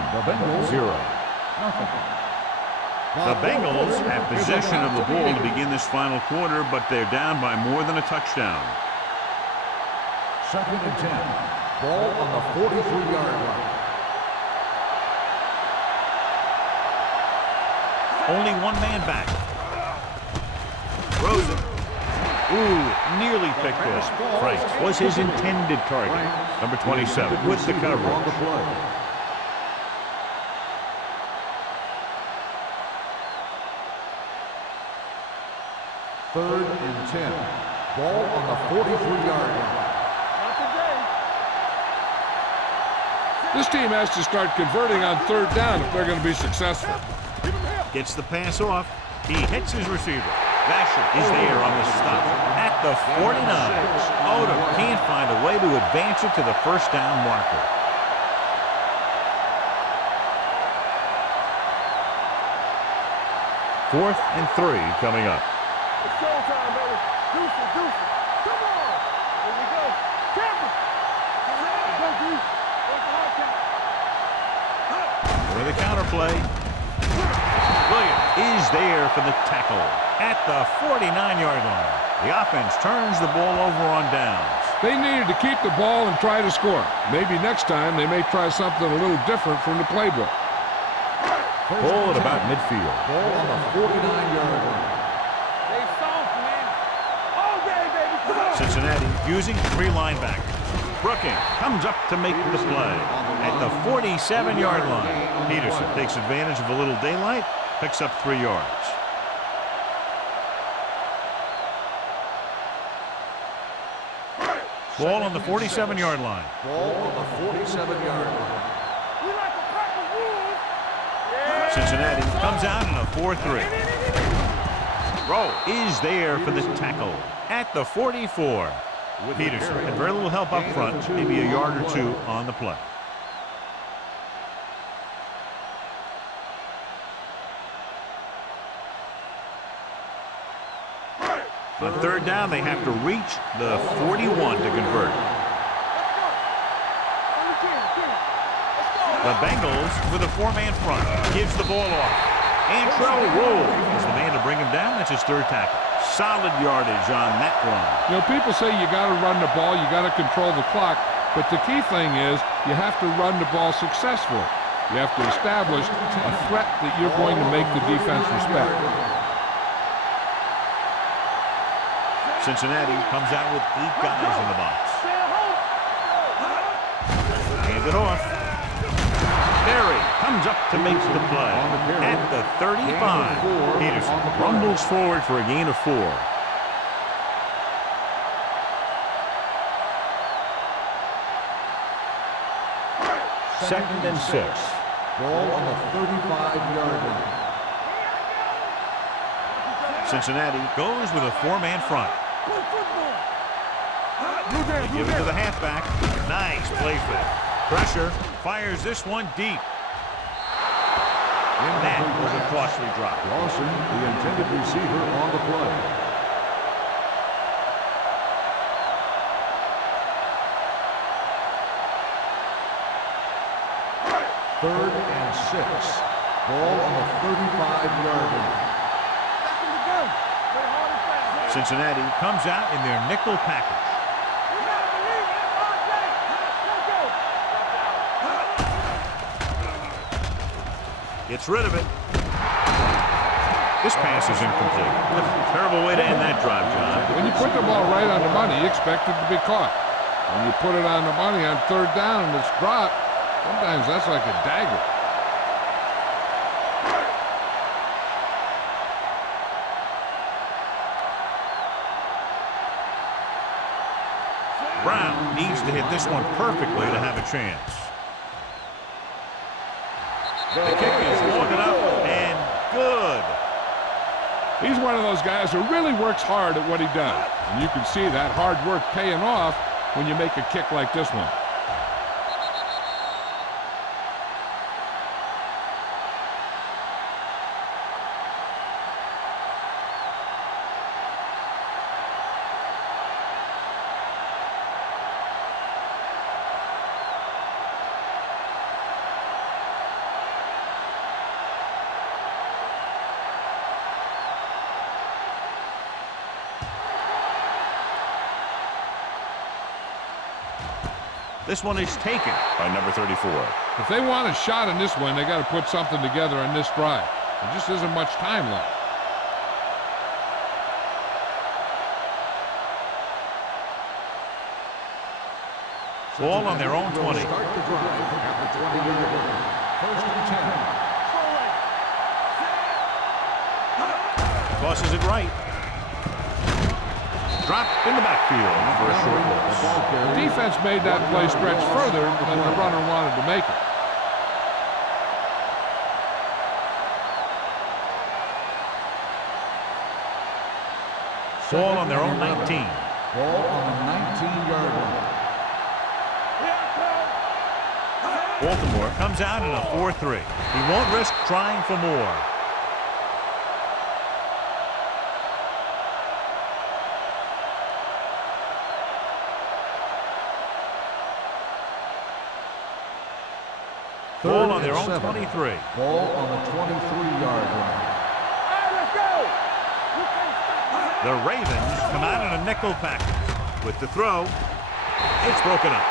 The Bengals have possession of the ball to begin this final quarter, but they're down by more than a touchdown. Second and 10. Ball on the 43-yard line. Only one man back. Rosen. Ooh, nearly picked off. Franks was his intended target. Number 27 with the coverage. Third and 10. Ball on the 43-yard line. This team has to start converting on third down if they're going to be successful. Gets the pass off. He hits his receiver. Vasher is there on the stop at the 49. Odom can't find a way to advance it to the first down marker. Fourth and 3 coming up. It's showtime, baby. Deuce it, deuce it. Come on. There we go. Camera. Go, Deuce. For the counter play. Williams is there for the tackle at the 49-yard line. The offense turns the ball over on downs. They needed to keep the ball and try to score. Maybe next time they may try something a little different from the playbook. Ball at about midfield. Ball on the 49-yard line. They soft, man. All day, baby. Come on. Cincinnati using 3 linebackers. Brooking comes up to make the play at the 47-yard line. Peterson takes advantage of a little daylight, picks up 3 yards. Ball on the 47-yard line. Ball on the 47-yard line. We like a pack of wolves. Yeah. Cincinnati comes out in a 4-3. Rowe is there for the tackle at the 44. Peterson had very little help up front, maybe a yard or 2 on the play. On third down, they have to reach the 41 to convert. The Bengals with a 4-man front. Gives the ball off. Antrell Rowe is the man to bring him down. That's his 3rd tackle. Solid yardage on that run. You know, people say you got to run the ball, you got to control the clock, but the key thing is you have to run the ball successfully. You have to establish a threat that you're going to make the defense respect. Cincinnati comes out with 8 guys in the box. Hand it off. Berry comes up to make the play at the 35. Peterson rumbles forward for a gain of 4. Second and 6. Ball on the 35-yard line. Cincinnati goes with a 4-man front. They give it to the halfback. Nice play fake. Pressure. Fires this one deep. And that was a costly drop. Lawson, the intended receiver, on the play. Third and 6. Ball on the 35-yard line. Cincinnati comes out in their nickel package. Gets rid of it. This pass is incomplete. Terrible way to end that drive, John. When you put the ball right on the money, you expect it to be caught. When you put it on the money on third down and it's dropped, sometimes that's like a dagger. Brown needs to hit this one perfectly to have a chance. The kick is long enough and good. He's one of those guys who really works hard at what he does. And you can see that hard work paying off when you make a kick like this one. This one is taken by number 34. If they want a shot in this one, they got to put something together on this drive. There just isn't much time left. Ball on their own 20. Start the drive at the 20-yard line. First and 10. Tosses it right. Dropped in the backfield for a short loss. The defense made that play stretch further than the runner wanted to make it. Ball on their own 19. Ball on the 19-yard line. Baltimore comes out in a 4-3. He won't risk trying for more. Ball on their own 23. Ball on the 23-yard line. The Ravens come out in a nickel package. With the throw, it's broken up.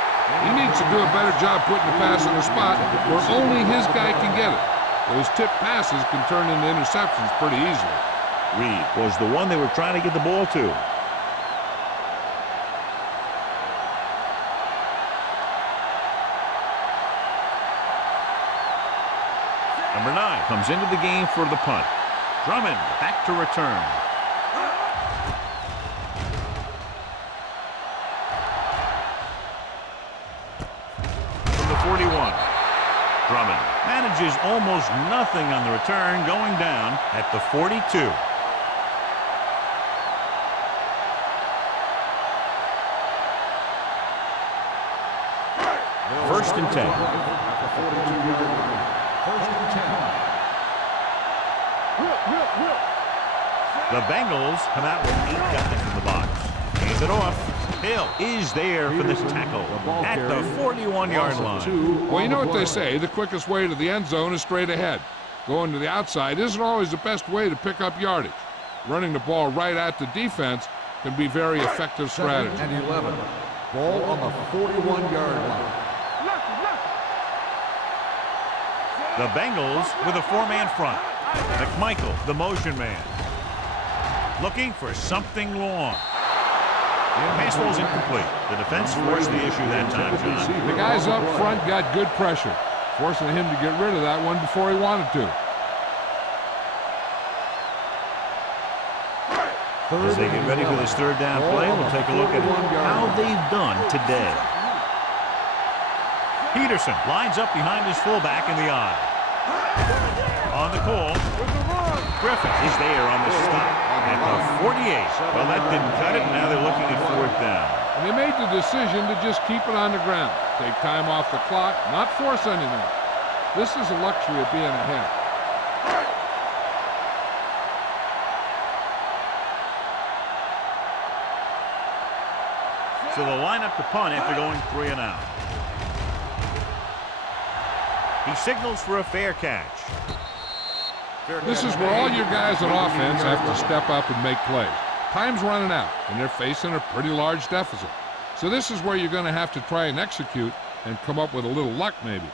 He needs to do a better job putting the pass in a spot where only his guy can get it. Those tip passes can turn into interceptions pretty easily. Reed was the one they were trying to get the ball to. Number 9 comes into the game for the punt. Drummond back to return. From the 41. Drummond manages almost nothing on the return, going down at the 42. First and 10. At the 42-yard line. First and 10. The Bengals come out with 8 guys in the box. Hands it off. Hill is there for this tackle at the 41-yard line. Well, you know what they say, the quickest way to the end zone is straight ahead. Going to the outside isn't always the best way to pick up yardage. Running the ball right at the defense can be very effective strategy. Second and 11. Ball on the 41-yard line. The Bengals with a 4-man front. McMichael, the motion man. Looking for something long. Pass ball's incomplete. The defense forced the issue that time, John. The guys up front got good pressure, forcing him to get rid of that one before he wanted to. As they get ready for this third down play, we'll take a look at how they've done today. Peterson lines up behind his fullback in the eye. On the call, Griffin is there on the stop at the 48. Well, that didn't cut it. Now they're looking at 4th down. And they made the decision to just keep it on the ground. Take time off the clock, not force anything. This is the luxury of being ahead. So they'll line up to punt after going 3 and out. He signals for a fair catch. This is where all your guys on offense have to step up and make plays. Time's running out, and they're facing a pretty large deficit. So this is where you're going to have to try and execute and come up with a little luck, maybe.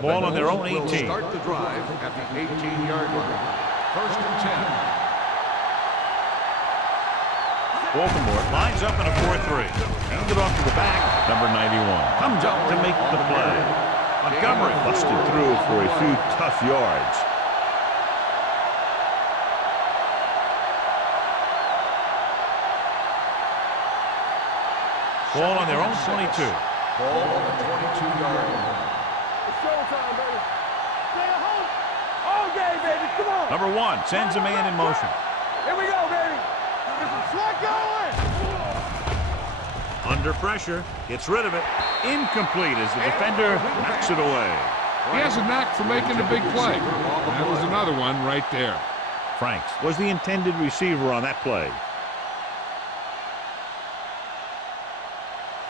Ball on their own 18. Start the drive at the 18-yard line. First and 10. Baltimore lines up in a 4-3. Hands it off to the back. Number 91 comes up to make the play. Montgomery busted through for a few tough yards. Ball on their own 22. Ball on the 22-yard line. It's showtime, baby. Stay at home all game, baby. Come on. Number 1 sends a man in motion. Here we go, baby. Get some sweat going. Under pressure, gets rid of it. Incomplete as the defender knocks it away. He has a knack for making a big play. That was another one right there. Franks was the intended receiver on that play.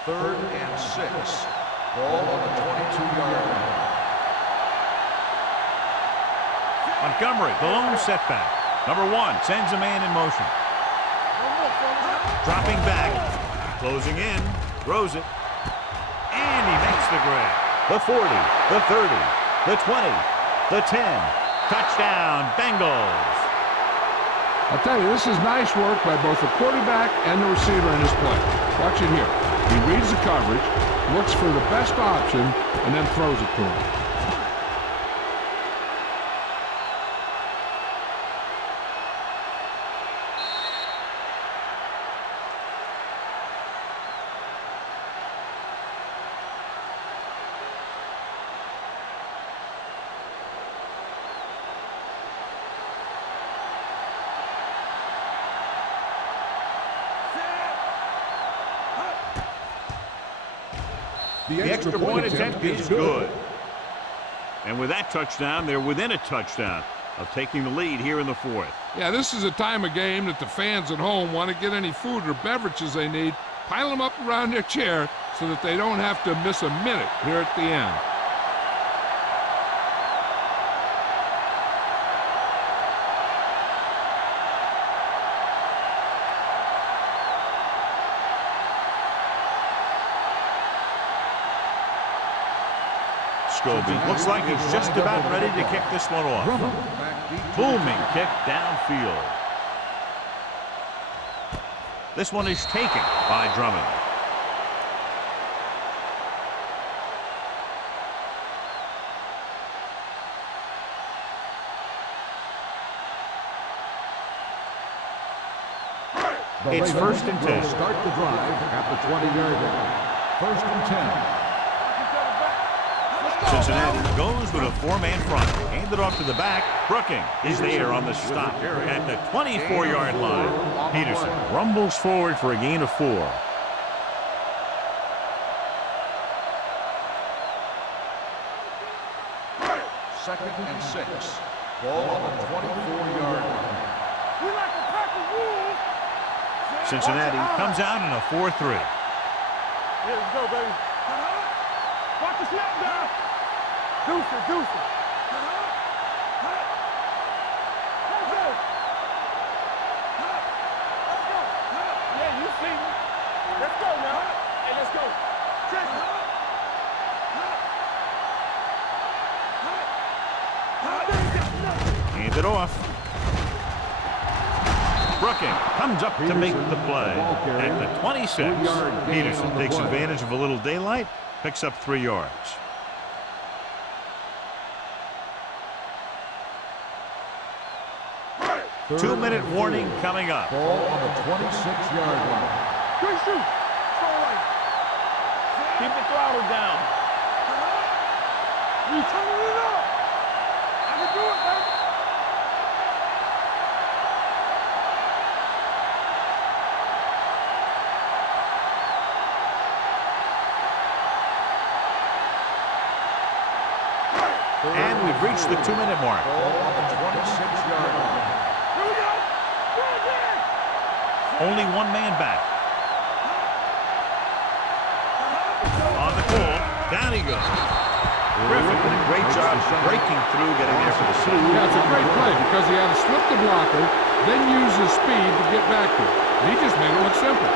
3rd and 6. Ball on the 22-yard line. Montgomery, the lone setback. Number 1 sends a man in motion. Dropping back, closing in, throws it, and he makes the grab. The 40, the 30, the 20, the 10. Touchdown, Bengals. I'll tell you, this is nice work by both the quarterback and the receiver in his play. Watch it here. He reads the coverage, looks for the best option, and then throws it to him. The extra point attempt is good. And with that touchdown, they're within a touchdown of taking the lead here in the 4th. Yeah, this is a time of game that the fans at home want to get any food or beverages they need, pile them up around their chair so that they don't have to miss a minute here at the end. Looks like he's just about ready to kick this one off. Booming kick downfield. This one is taken by Drummond. It's 1st and 10. Start the drive at the 20-yard line. 1st and 10. Cincinnati goes with a 4-man front. Handed off to the back. Brooking is there on the stop at the 24-yard line. Peterson rumbles forward for a gain of 4. Second and 6. Ball on the 24-yard line. We like a pack of wolves. Cincinnati comes out in a 4-3. Here we go, baby. Watch the snap down. Deuce it, deuce it. Let's go. Yeah, you see me. Let's go now. Hey, let's go. Check it. Hand it off. Brooking comes up to make the play at the 26. Peterson takes advantage of a little daylight, picks up 3 yards. Two-minute warning coming up. Ball on the 26-yard line. Good shoot. Throw right. Keep the throttle down. We turning it up. I can do it, baby. And we've reached the 2-minute mark. Ball on the 26-yard line. Here we go. Right there. Only 1 man back. On the call, down he goes. Griffin did a great job breaking through, getting there for the sack. Yeah, it's a great play because he had to slip the blocker, then use his speed to get back to it. He just made it look simple.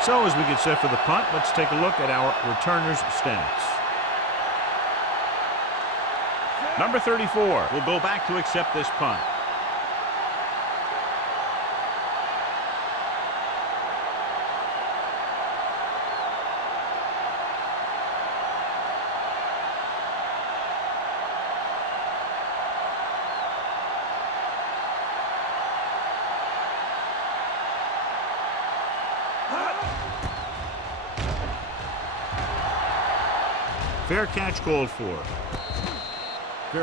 So as we get set for the punt, let's take a look at our returners' stats. Number 34 will go back to accept this punt. Fair catch called for.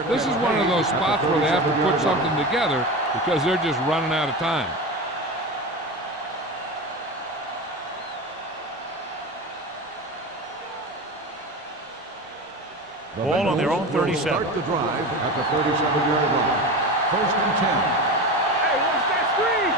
This is one of those spots where they have to put something together because they're just running out of time. Ball on their own 37. Start the drive at the 37-yard line. First and 10. Hey, watch that screen.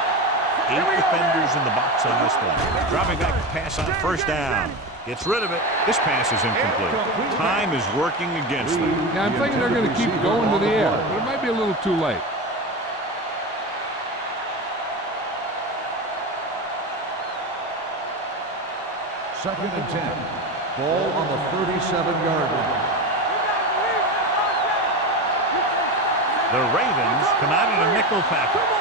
8 defenders in the box on this one. Dropping back to pass on first down. Gets rid of it. This pass is incomplete. Time is working against them. Yeah, I'm thinking they're going to keep going to the air, but it might be a little too late. Second and 10. Ball on the 37-yard line. The Ravens come out in a nickel package.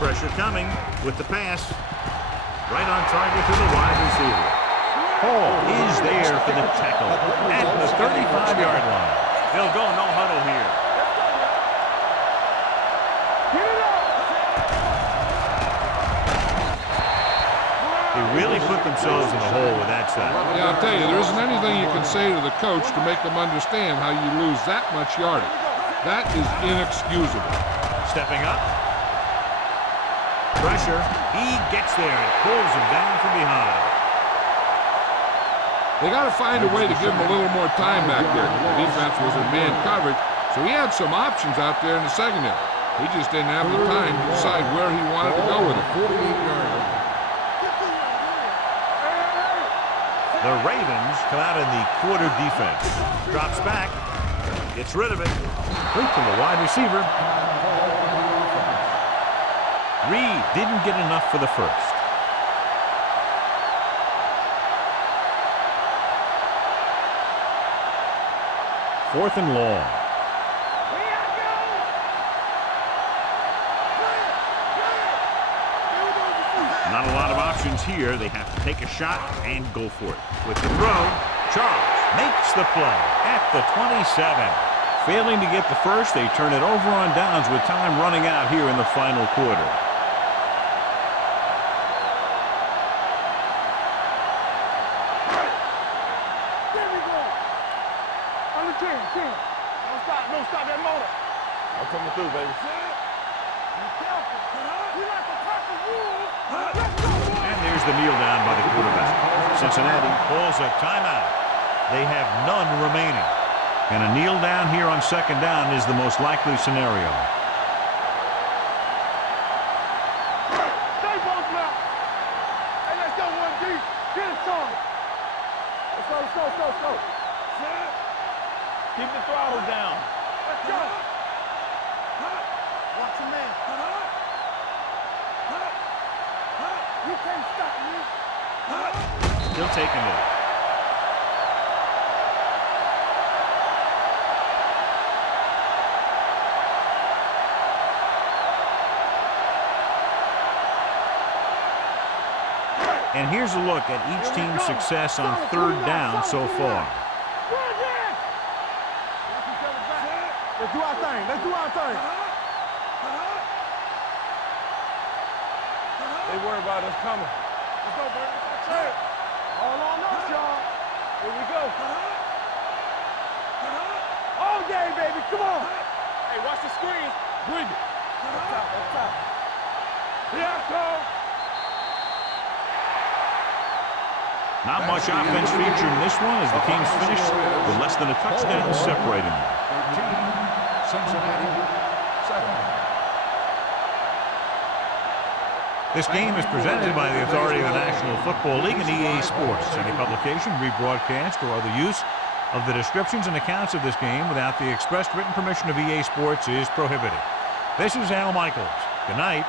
Pressure coming with the pass. Right on target to the wide receiver. Hall is there for the tackle at the 35-yard line. They'll go no huddle here. They really put themselves in a hole with that sack. Yeah, I'll tell you, there isn't anything you can say to the coach to make them understand how you lose that much yardage. That is inexcusable. Stepping up. Pressure. He gets there and pulls him down from behind. They got to find a way to give him a little more time back there. The defense was in man coverage, so he had some options out there in the secondary. He just didn't have the time to decide where he wanted to go with it. 48-yard line. The Ravens come out in the quarter defense. Drops back. Gets rid of it. Quick to the wide receiver. Reed didn't get enough for the first. Fourth and long. Not a lot of options here. They have to take a shot and go for it. With the throw, Charles makes the play at the 27. Failing to get the first, they turn it over on downs with time running out here in the final quarter. Don't stop that motor. I'm coming through, baby. Be careful. We like to cut the rules. Let's go. And there's the kneel down by the quarterback. Cincinnati calls a timeout. They have none remaining. And a kneel down here on second down is the most likely scenario. Stay both now. Hey, let's go, 1D. Get it started. Let's go. Keep the throttle down. Let's go. Watch your man. You can't stop me. Still taking it. And here's a look at each team's success on third down so far. Let's do our thing. They worry about us coming. Let's go, Bernie. All on us, y'all. Here we go. All day, baby. Come on. Hey, watch the screen. Bring it. Up top. Here I come. Not much offense featured in this one as the teams finished with less than a touchdown separating them. 13, Cincinnati, 7. This game is presented by the authority of the National Football League and EA Sports. Any publication, rebroadcast, or other use of the descriptions and accounts of this game without the expressed written permission of EA Sports is prohibited. This is Al Michaels. Good night.